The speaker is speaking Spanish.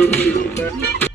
¡Gracias!